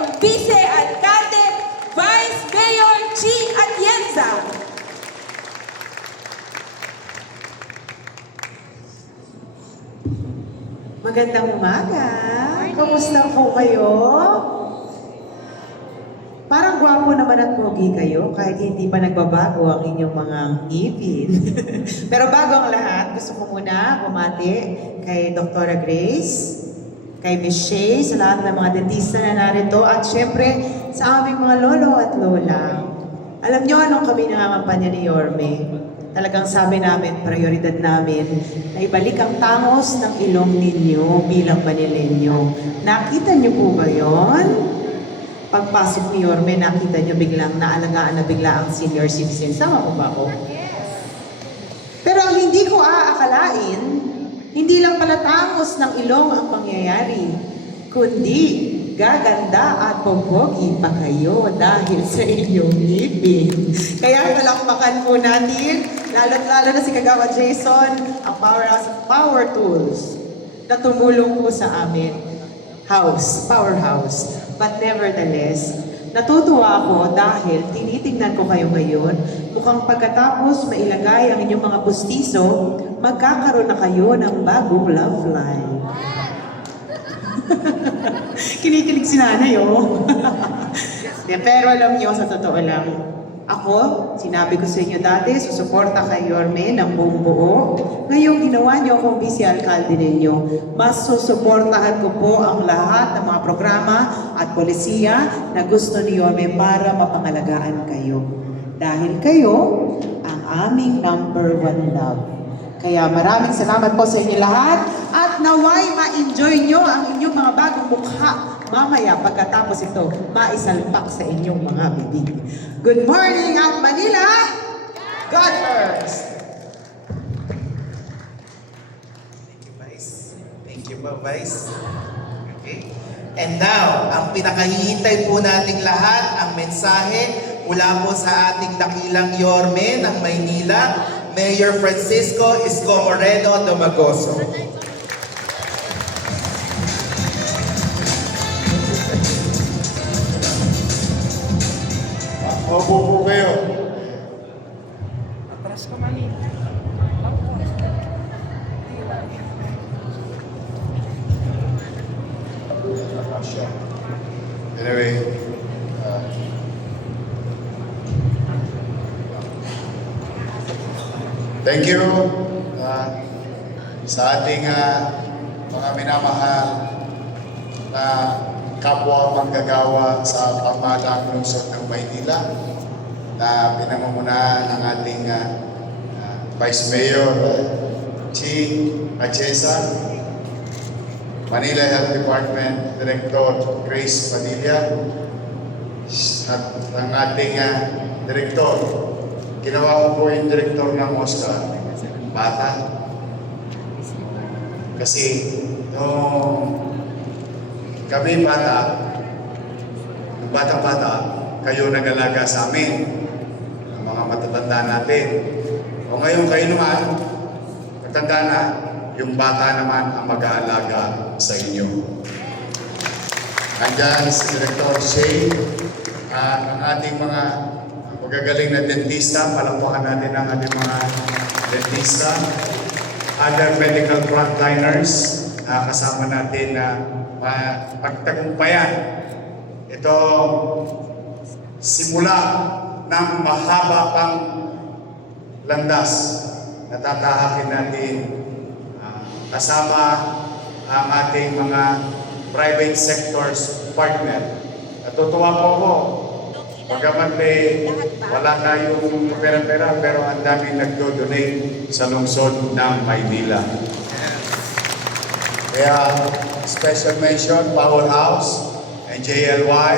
ang Vice-Alcalde, Vice Mayor G. Atienza. Magandang umaga. Kamusta po kayo? Parang gwapo naman at pogi kayo kahit hindi pa nagbabago ang inyong mga ngipin. Pero bago ang lahat, gusto ko muna bumati kay Dr. Grace, kay Miss Shay, sa lahat ng mga dentista na narito, at syempre sa aming mga lolo at lola. Alam nyo, anong kami nangangampanya ni Yorme? Talagang sabi namin, prioridad namin, na ibalik ang tangos ng ilong ninyo bilang Manilenyo. Nakita nyo po ba yon? Pagpasok ni Yorme, nakita nyo biglang naalagaan na bigla ang senior citizen. Sama po ba ako? Pero ang hindi ko aakalain, hindi lang pala tangos ng ilong ang pangyayari, kundi gaganda at popogi pa kayo dahil sa inyong ngipin. Kaya palakpakan po natin, lalo na si Kagawa Jason, ang powerhouse of power tools na tumulong po sa amin. Powerhouse. But nevertheless, natutuwa ako dahil tinitingnan ko kayo ngayon, mukhang pagkatapos mailagay ang inyong mga pustiso, magkakaroon na kayo ng bagong love life. Kinikilig si nanay, oh. Pero alam niyo, sa totoo lang, ako, sinabi ko sa inyo dati, susuporta kay Yorme ng buong buo. Ngayong ginawa niyo akong vice-alcalde ninyo, mas susuportahan ko po ang lahat ng mga programa at polisiya na gusto ni Yorme para mapangalagaan kayo. Dahil kayo ang aming #1 love. Kaya maraming salamat po sa inyo lahat at naway ma-enjoy nyo ang inyong mga bagong mukha mamaya pagkatapos ito maisalpak sa inyong mga bibig. Good morning at Manila! God first! Thank you, Vice. Thank you po, Vice. Okay. And now, ang pinakahihintay po nating lahat, ang mensahe mula po sa ating dakilang Yorme ng Maynila, Mayor Francisco Isko Moreno Domagoso. Opo po kayo. Atras ka, Mali. Anyway, thank you sa ating mga minamahal na kapwa manggagawa sa pamahalang lungsod ng Maynila na pinamumunahan ng ating Vice Mayor G. Atienza, Manila Health Department Director Grace Padilla, at ang ating Director. Ginawa ko po yung Director ng Oscar, bata. Kasi nung kami bata, kayo nag-alaga sa amin, ang mga matatanda natin. O ngayon kayo naman, matanda na, yung bata naman ang mag-aalaga sa inyo. Andyan si Director Shay, ang ating mga magagaling na dentista, palakpakan natin ang ating mga dentista, other medical frontliners, kasama natin na pagtagumpayan ito simula ng mahaba pang landas na tatahakin natin kasama ang ating mga private sectors partner. Natutuwa po ako, pagkaman wala tayong pera-pera pero ang daming nagdo-donate sa lungsod ng Maynila. Kaya special mention, Powerhouse, NJLY,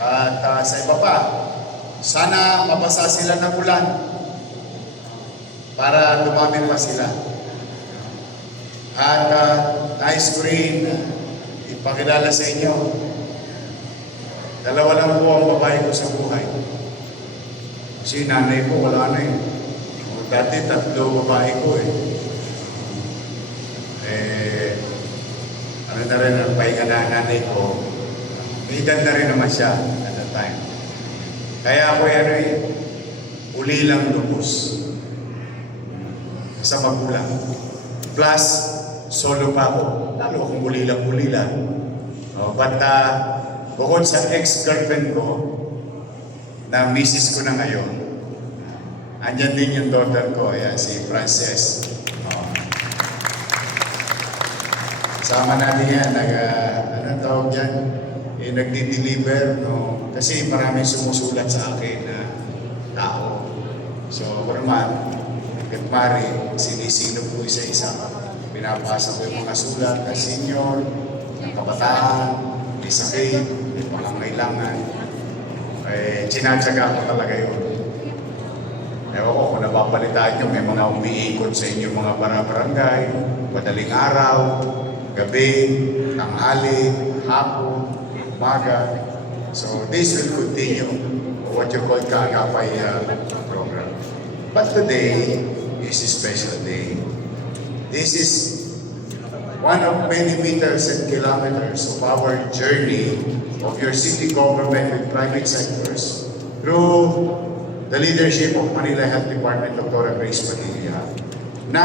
at sa iba pa. Sana mabasa sila ng ulan para dumami pa sila. At nice ko rin ipakilala sa inyo. Dalawa lang po ang babae ko sa buhay. Si nanay ko wala na eh. Dati 3 babae ko eh. Ano na rin ang pahinga na nanay ko, may edad na rin naman siya at that time. Kaya ako uli lang lubos sa magulang. Plus, solo pa ako. Lalo akong uli lang. But bukod sa ex-girlfriend ko, na misis ko na ngayon, andyan din yung daughter ko, ayan, si Frances. Sama natin yan, anong tawag yan? Nagdi-deliver, no? Kasi maraming sumusulat sa akin na tao. So, ako naman, nagkatmari, sinisino po isa-isa. Pinapasa ko yung mga sulat ng senior, ng kabataan, may sakit, may pangangailangan. Sinatsaga ko talaga yun. Ewan ko kung napapalitaan nyo, may mga umiikot sa inyo mga barangay, madaling araw, gabi, tanghali, hapon, umaga. So this will continue what you call Kaagapay program. But today is a special day. This is one of many meters and kilometers of our journey of your city government with private sectors through the leadership of Manila Health Department, Dr. Grace Padilla, na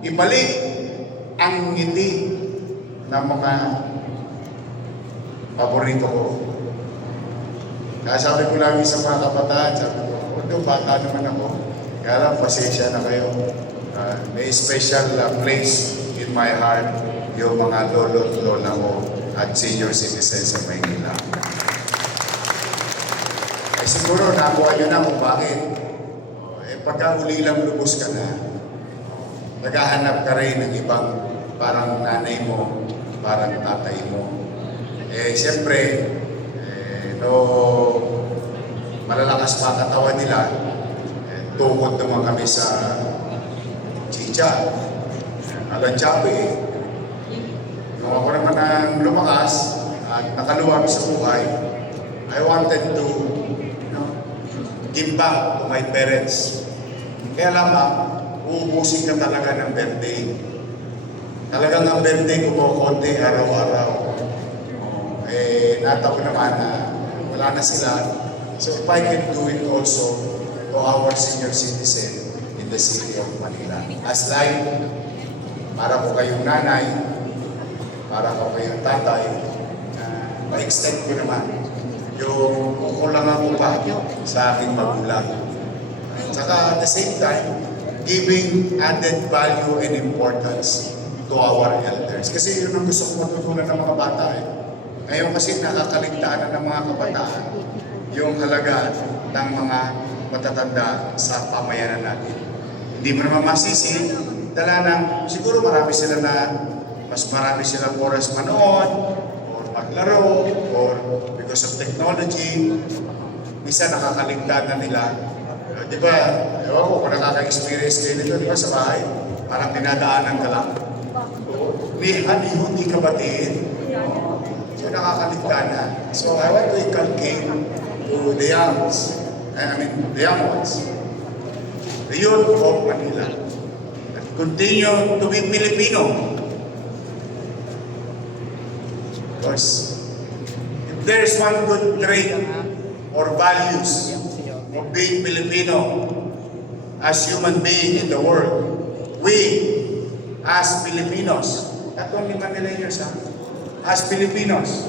ibalik ang ngiti ng mga paborito ko. Kaya sabi ko lagi sa mga kabataan, sabi ko, although bata naman ako, kaya lang pasensya na kayo. May special place in my heart yung mga lolo at lola ko at senior citizens sa Maynila. Siguro nakuha nyo na kung bakit. Pagka uli lang lubos ka na, naghahanap ka rin ng ibang parang nanay mo, parang tatay mo. Siyempre, no, malalakas pa katawan nila, tukod naman kami sa chicha, alanchabi. Nung ako naman ang lumakas at nakaluwag sa buhay, I wanted to give back to my parents. Kaya lamang, uubusin ka talaga ng birthday. Talagang ang birthday ko po konti araw-araw. Nataon naman na wala na sila. So if I can do it also to our senior citizen in the city of Manila. As like, para ko kayong nanay, para ko kayong tatay, ma-extend ko naman yung kukulangan ko pa sa aking magulang. Saka at the same time, giving added value and importance to our elders. Kasi yun ang gusto ko matutunan ng mga bata Ngayon kasi nakakaligtaan na ng mga kabataan yung halaga ng mga matatanda sa pamayanan natin. Hindi mo naman masisi, dala ng siguro mas marami silang oras manood, or maglaro, or because of technology, minsan nakakaligtaan na nila. Di ba, ewan ko kung nakaka-experience kayo nito, di ba sa bahay, parang dinadaanan ka lang. Hindi ka batiin. So nakakaligtaan na. So I want to inculcate to the young ones, the youth of Manila, that continue to be Filipino. Because if there is one good trait or values of being Filipino as human being in the world, we as Filipinos, not only Manileños, as Filipinos,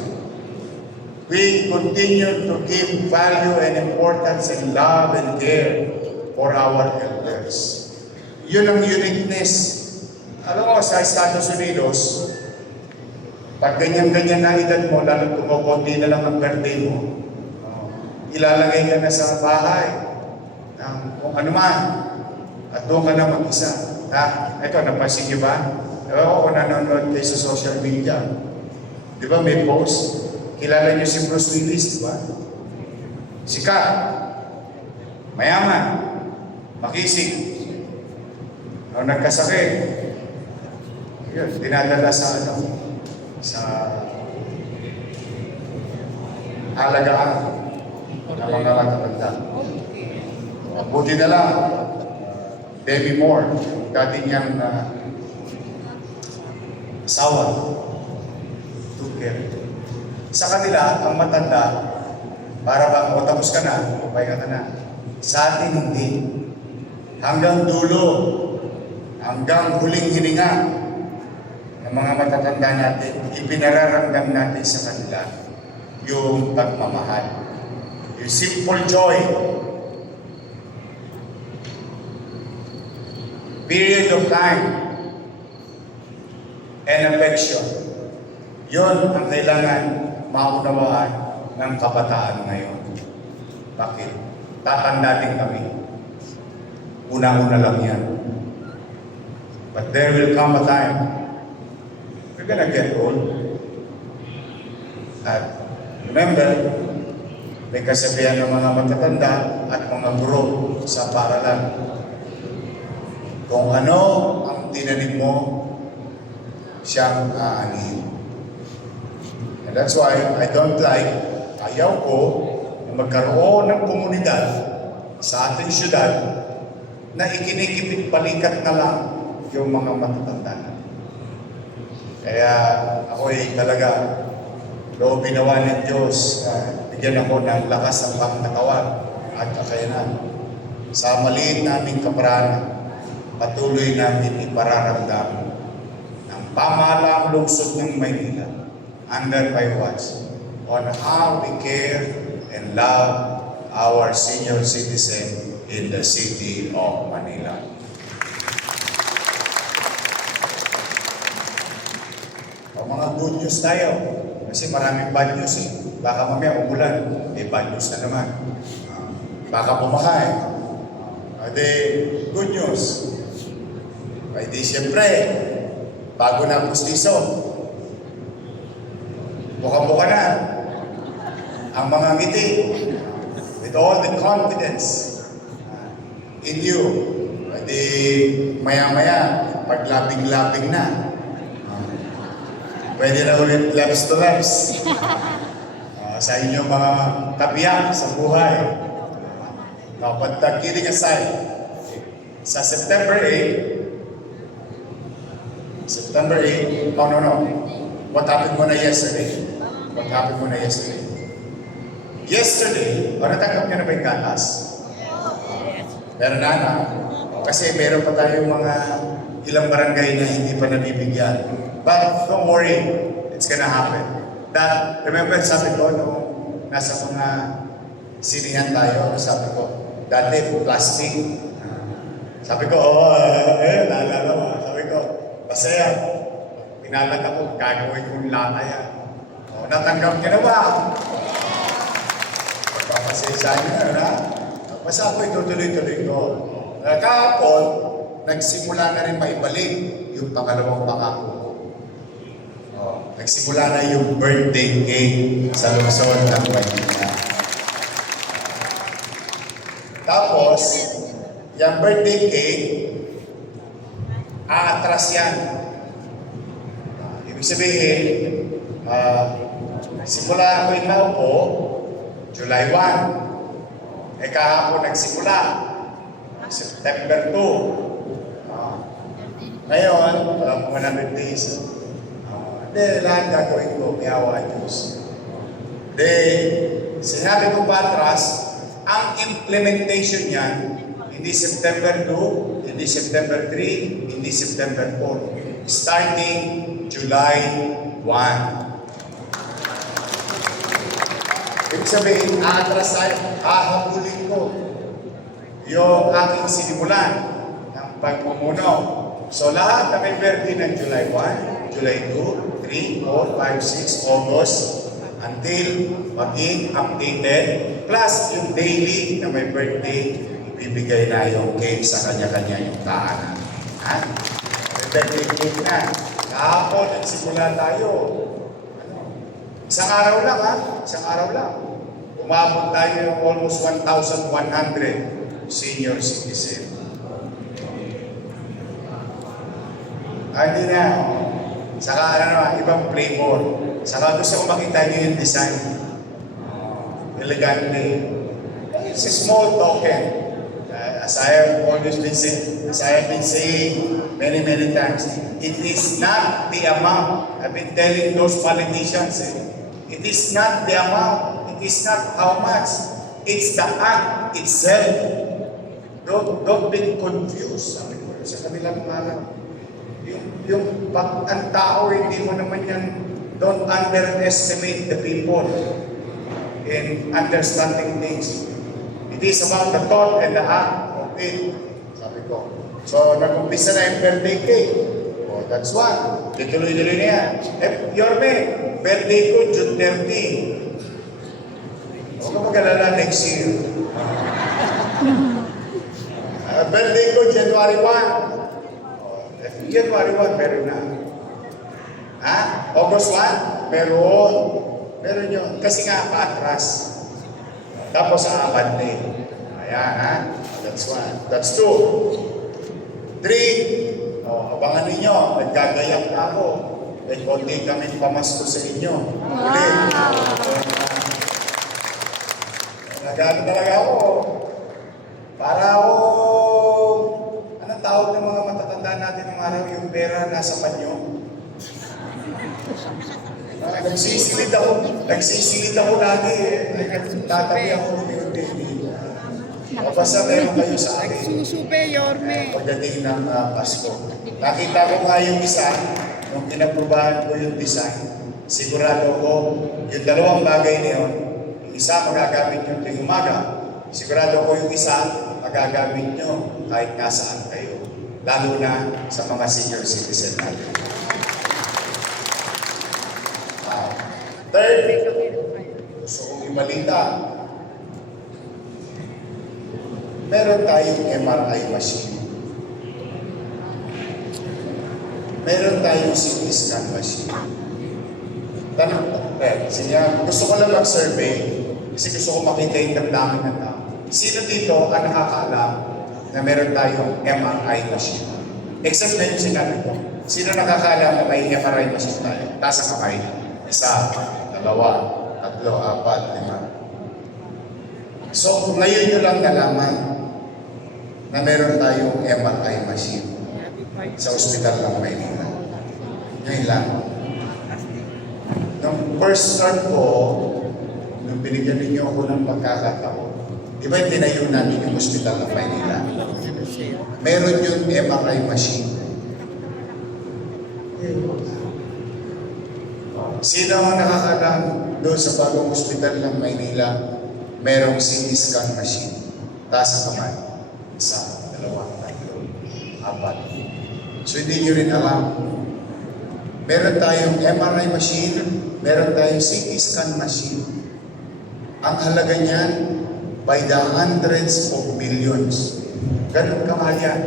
we continue to give value and importance and love and care for our elders. Yun ang uniqueness. Alam mo, sa Estados Unidos, pag ganyan-ganyan na edad mo, lalo kumukunti na lang ang birthday mo, ilalagay ka na sa bahay ng kung ano man, at doon ka na mag-isa. Ito, napansin niyo ba? Ewan ko kung nanonood kayo sa social media. Di ba may post? Kilala niyo si Bruce Willis, di ba? Sikat, mayaman, makisig, nagkasakit. Yun, dinadala sa alagaan ng mga matatanda. Buti na lang, Demi Moore, dati niyang asawa, took care. Sa kanila, ang matanda, para bang o tapos ka na, o pahinga ka na. Sa atin hindi. Hanggang dulo, hanggang huling hininga ng mga matatanda natin, ipinararamdam natin sa kanila yung pagmamahal. Yung simple joy. Period of time and affection. Yun ang kailangan maunawaan ng kabataan ngayon. Bakit? Tatanda din kami. Una-una lang yan. But there will come a time we're gonna get old. At remember, may kasabihan ng mga matatanda at mga guro sa paaralan. Kung ano ang tinanim mo, siyang aanihin. And that's why I don't like, ayaw ko na magkaroon ng komunidad sa ating syudad na ikinikipit balikat na lang yung mga matatanda. Kaya ako'y talaga loobin nawa ng Diyos na bigyan ako ng lakas ng pangkatawan at kakayanan. Sa maliit naming kaparaanan, patuloy namin ipararamdam ng pamahalaang lungsod ng Maynila under my watch on how we care and love our senior citizen in the city of Manila. O mga good news tayo, kasi maraming bad news eh. Baka mamaya umulan, bad news na naman. Baka bumakain. Good news. Ay di siyempre, bago na pustiso. Buka-buka na. Ang mga ngiti. With all the confidence in you. Ay di maya-maya, paglabing-labing na. Pwede na ulit labs to labs. Sa inyong mga kabiyak sa buhay. But kidding aside, sa September 8, oh no. What happened muna yesterday? What happened muna yesterday? Yesterday, natanggap niyo na ba yung gatas? Meron na. Kasi meron pa tayong mga ilang barangay na hindi pa nabibigyan. But don't worry, it's gonna happen. Remember, sabi ko, nung nasa mga sinihan tayo, sabi ko, dati plastic. Sabi ko, naalala mo. Sabi ko, masaya. Pinalag ako, gagawin kong lata yan. Natanggap niyo na ba? Pagpapasensya niyo na. Basta ako itutuloy-tuloy ko. Kahapon, nagsimula na rin maibalik yung pangalawang pangako ko. Nagsimula na yung birthday cake sa lungsod ng Maynila. Tapos, yung birthday cake, aatras yan. Ibig sabihin, simula ako inaupo, July 1. Kahapon nagsimula, September 2. Ngayon, walang 100 days. Lahat gagawin ko, may awa Diyos. Sinabi ko pa atras, ang implementation niyan, hindi September 2, hindi September 3, hindi September 4. Starting July 1. Ibig sabihin, aatras tayo, hahabulin ko yung aking sinimulan ng pagmumuno. So lahat na may birthday ng July 1, July 2, 3, 4, 5, 6, August, until maging updated, plus yung daily na may birthday, ibibigay na yung cake sa kanya-kanya yung tahanan. May birthday cake na. Kahapon, nagsimula tayo. Isang araw lang isang araw lang. Umabot tayo yung almost 1,100 senior citizen. Hindi na. Saka ibang flavor. Saka gusto ko makita niyo yung design. Elegante. It's a small token. As I have always been saying, as I have been saying many times, it is not the amount. I've been telling those politicians, It is not the amount. It is not how much. It's the act itself. Don't be confused. Sabi ko sa kanilang araw. Yung pag ang tao, hindi mo naman yan, don't underestimate the people in understanding things. It is about the thought and the act of it. Sabi ko. So, nag-umpisa na yung birthday cake. Oh, that's one. Tuloy-tuloy na yan. Yorme, birthday ko, June 30. Huwag ka mag-alala next year. Birthday ko, January 1. January 1, meron na. Ha? August 1? Meron. Meron yun. Kasi nga, patras. Tapos, abante. Ayan, ha? That's one. That's two. 3. Abangan ninyo. Nagkagayak na ako. May konti kami pamasko sa inyo. Ulit. Nagano talaga ako. Para ako, anong tawag ng mga matatanda natin ng araw, yung pera nasa panyo? Nagsisilid ako lagi eh. Tatabi ako yung baby. Basta meron kayo sa akin. Nagsusube, Yorme. Pagdating ng Pasko. Nakita ko nga yung isa, nung pinagprubahan ko yung design, sigurado ko, yung dalawang bagay na yun, yung isa magagamit nyo tuwing umaga, sigurado ko yung isa, magagamit nyo kahit nasaan kayo. Lalo na sa mga senior citizen natin. Third, gusto kong ibalita. Meron tayong MRI machine. Meron tayong CT scan machine. Tanong, gusto ko lang mag-survey kasi gusto ko makita yung damdamin ng tao. Sino dito ang nakakaalam na meron tayong MRI machine? Except na yung sinabi ko. Sino nakakaalam na may MRI machine tayo? Taas ang kamay. 1, 2, 3, 4, 5. So, ngayon nyo lang nalaman na meron tayong MRI machine sa ospital ng Maynila. Ngayon lang. Nung first start ko, nung binigyan ninyo ako ng pagkakataon, di ba tinayo namin yung ospital ng Maynila? Meron yung MRI machine. Sino ang nakakalam doon sa bagong ospital ng Maynila? Merong CT scan machine. Taas ang kamay. 1, 2, 3, 4. So hindi nyo rin alam. Meron tayong MRI machine, meron tayong CT scan machine. Ang halaga niyan, by the hundreds of millions. Ganun kamahal yan.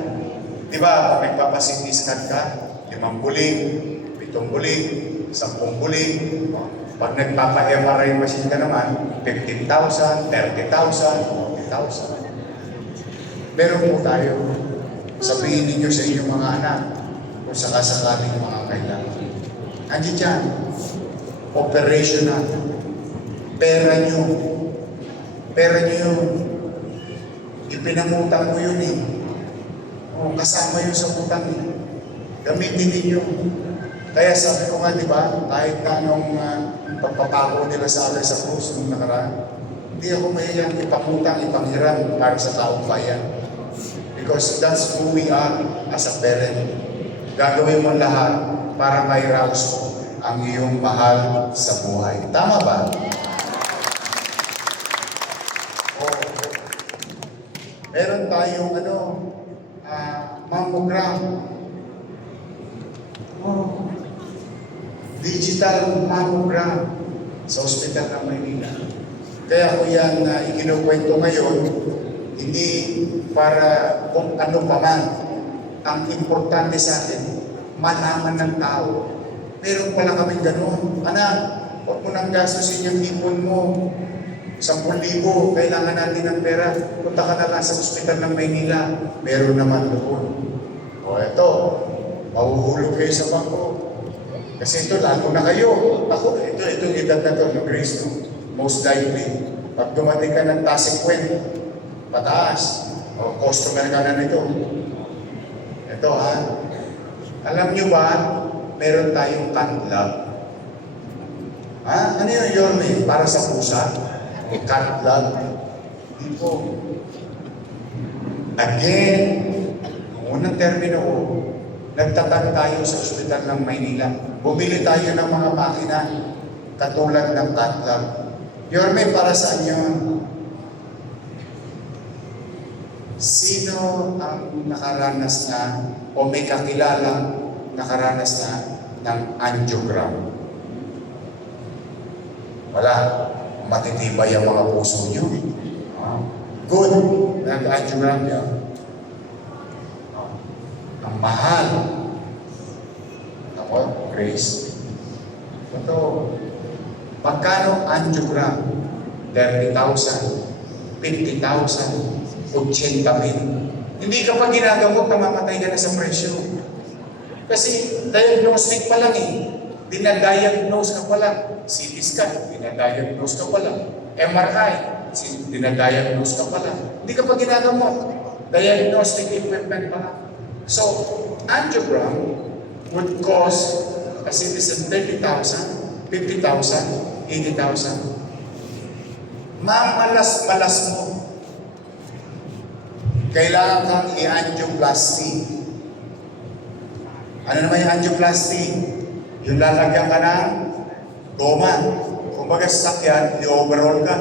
Di ba, pag nagpapa-CT scan ka, 5 bulig, 7 bulig, 10 bulig. Pag nagpapa-MRI machine ka naman, 15,000, 30,000, 40,000. Meron po tayo. Sabihin ninyo sa inyong mga anak kung sakasakaling mga kailangan. Andiyan dyan, operational. Pera nyo. Pera nyo yun. Ipinangutang mo yun eh. O, kasama yun sa utang eh. Gamitin ninyo. Kaya sabi ko nga, di ba, kahit na nung pagpapako nila sa akin sa krus nung nakaraan, hindi ako mahiyang ipangutang, ipanghiram para sa taong bayan. Because that's who we are as a parent. Gagawin mo lahat para mairaos ang iyong mahal sa buhay. Tama ba? Oh. Meron tayong mammogram. Oh. Digital mammogram sa ospital ng Maynila. Kaya ko yan ikinukwento ngayon, hindi para kung ano pa man. Ang importante sa akin, malaman ng tao. Meron pala kaming ganun. Anak, huwag mo nang gastusin yung ipon mo. 10,000, kailangan natin ng pera. Punta ka na lang sa ospital ng Maynila. Meron naman doon. O eto, mahuhulog kayo sa bangko. Kasi ito, lalo na kayo. Ako, itong edad na to, no, Grace, no? Most likely, pag dumating ka ng Tasikwen, pataas, o customer ka na nito. Ito ha, alam nyo ba, meron tayong can't love. Ha? Ano yun, Yorme? Para sa pusa? Cat blood? Hindi po. Again, yung unang termino ko, nagtatag tayo sa ospital ng Maynila. Bumili tayo ng mga makina katulad ng cat lab. Yorme, para saan yun? Sino ang nakaranas na o may kakilala nakaranas na ng angiogram? Wala. Matitibay ang mga puso nyo. Good. Nag-angiogram niya. Ang mahal. Ako, Grace. Ito, magkano angiogram? 30,000, 50,000, 80,000. Hindi ka pa ginagamot na mamatay ka na sa presyo. Kasi diagnostic pa lang eh. Dinadiagnose ka pa lang. CT scan, dinadiagnose ka pa lang. MRI, dinadiagnose ka pa lang. Hindi ka pa ginagamot. Diagnostic equipment pa lang. So, angiogram would cost a citizen 30,000, 50,000, 80,000. Mamalas-malas mo. Kailangan kang i-angioplasty. Ano naman yung angioplasty? Yung lalagyan ka ng goma. Kung baga sasakyan, i-overhaul ka.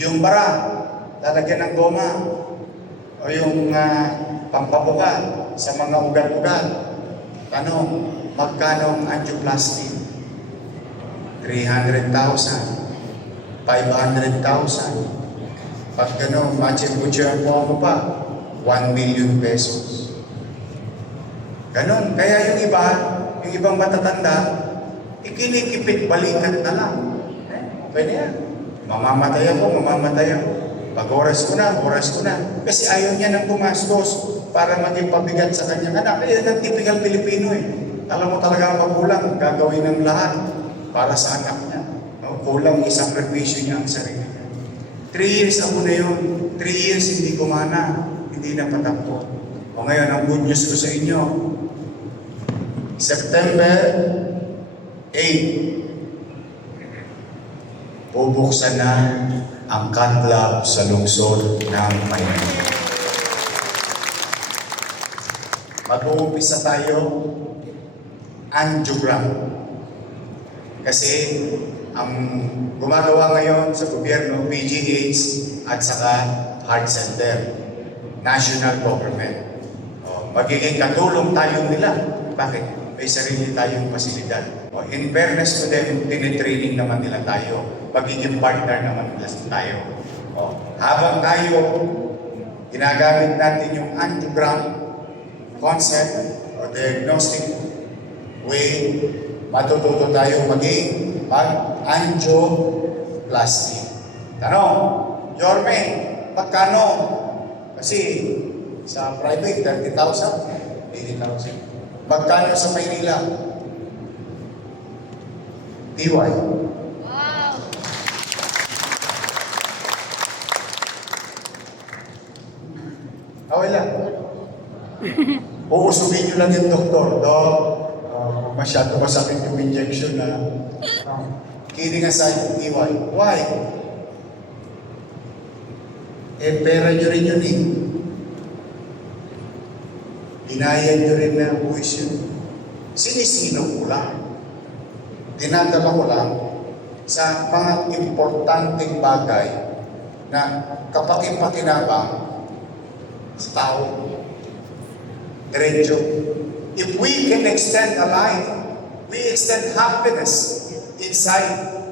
Yung bara, lalagyan ng goma. O yung pampabuka sa mga ugat-ugat. Tanong, magkano ang angioplasty? 300,000, 500,000. Pag gano'n, match-budget mo pa, 1 million pesos. Ganon. Kaya yung ibang matatanda, ikinikipit balikat na lang. Pwede yan. Mamamatay ako. Pag oras ko na. Kasi ayaw niya nang gumastos para maging pabigat sa kanyang anak. Kaya yan ang typical Pilipino eh. Alam mo talaga ang magulang, gagawin ng lahat para sa anak niya. No? Kulang isang sakripisyo niya ang sarili niya. 3 years ako na yun. 3 years hindi kumana. Hindi na patakbo. O ngayon, ang good news ko sa inyo, September 8, bubuksan na ang cat lab sa lungsod ng Maynila. Mag-uumpisa tayo angiogram. Kasi ang gumagawa ngayon sa gobyerno, PGH at saka Heart Center, national government. Magiging katulong tayo nila. Bakit? May sarili tayong pasilidad. In fairness to them, tinitraining naman nila tayo. Magiging partner naman nila tayo. Habang tayo, ginagamit natin yung angiogram concept o diagnostic way, matututo tayo maging mag-angioplasty. Tanong, Yorme, magkano? Kasi sa private, 30,000, 80,000. Magkano sa Maynila? DY. Wow! Okay lang. Uusugin nyo lang yung doktor. Masyado masakit yung injection na kidding aside, DY. Why? Pera nyo rin yun eh. Binayad nyo rin na buwis yun. Sinisino ko lang. Dinadala ko lang sa mga importanteng bagay na kapakipakinabang sa tao. Diretso. If we can extend a life, we extend happiness inside